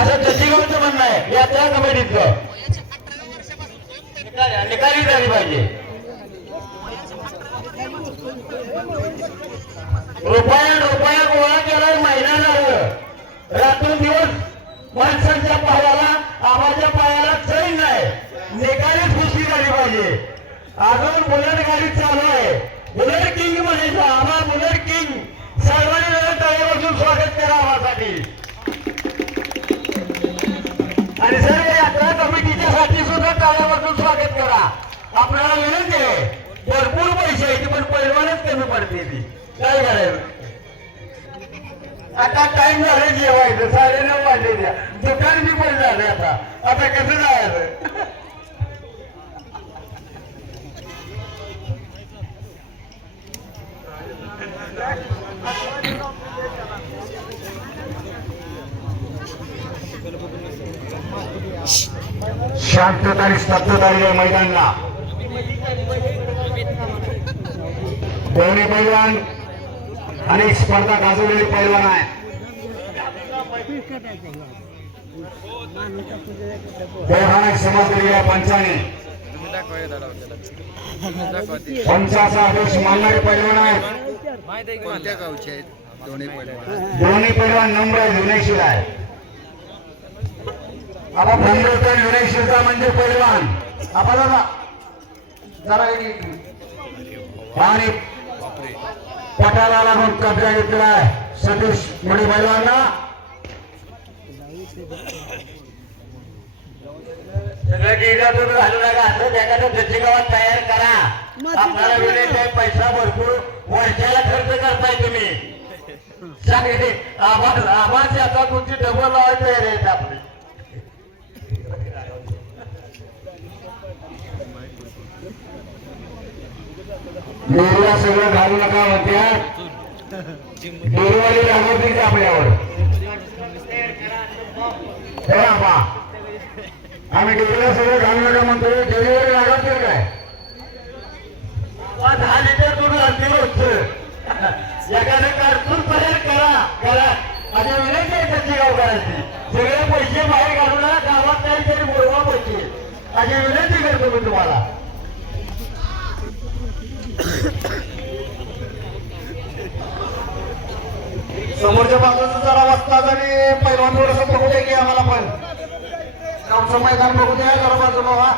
असं जतीगावचं म्हणणं आहे या त्या कमिटीचं निकाली झाली पाहिजे. रुपया गोळा केला महिना झालं रात्रंदिवस माणसांच्या पायाला आवाच्या पायाला चैन नाही. निकालीच पुष्टी झाली पाहिजे. अजून बुलेट गाडी चालू आहे. बुलेट किंग म्हणायचं आम्हा बुलेट किंग सर्वांनी जरा टाळ्यापासून स्वागत करा आम्हासाठी. आणि सर यात्रा कमिटीच्या साठी सुद्धा टाळ्यापासून स्वागत करा. आपल्याला विनंती आहे भरपूर पैसे आहेत पण पैलवानच कमी पडते ती काय करायचं. आता टाइम झालं जेवायचं 9:30 वाजले द्या दुकान बी पण झालं. आता कसं जायचं. शांतता आणि स्तब्धता या मैदानाला दोन्ही पैलवान अनेक स्पर्धा गाजवलेले पैलवान आहे. देवहाणा समाजगिरी या पंचाने पंचाचा आदेश मानणारे पैलवान आहेत. कोणत्या गावचे आहेत दोन्ही पैलवान नम्र विनयशील आहे. आता नम्रता विनयशीलता म्हणजे पैलवान आपल्याला जरा आणि पटाला लागून कब्जा घेतलेला आहे सतीश मुळे पैलवानला. सगळं जिल्ह्यातून घालू नका असं एखादं जतीगावात तयार करा. आपल्याला विनंती आहे पैसा भरपूर वर्षाला खर्च करताय तुम्ही. सांगितले आवाज आता तुमची डबल लावायची तयार आहेत आपली. डेरीला सगळं घालू नका म्हणत्या. डेरीवाली रागवतील का आपल्यावर. आम्ही डेरीला सगळं घालू नका म्हणतोय. डेरीवाली रागवतील काय 10 लिटर दूध आणते रोजचं. एखादं कारतून तयार करा आणि विनंती आहे त्याची गाव करायची. सगळे पैसे बाहेर घालू नका. गावात काहीतरी बोलवा पैसे अशी विनंती करतो मी तुम्हाला. समोरच्या बाजूचा जरा वाजतात आणि पैलवान थोडस बघू द्या की आम्हाला पण आमचं मैदान बघू द्या जरा बाजूला.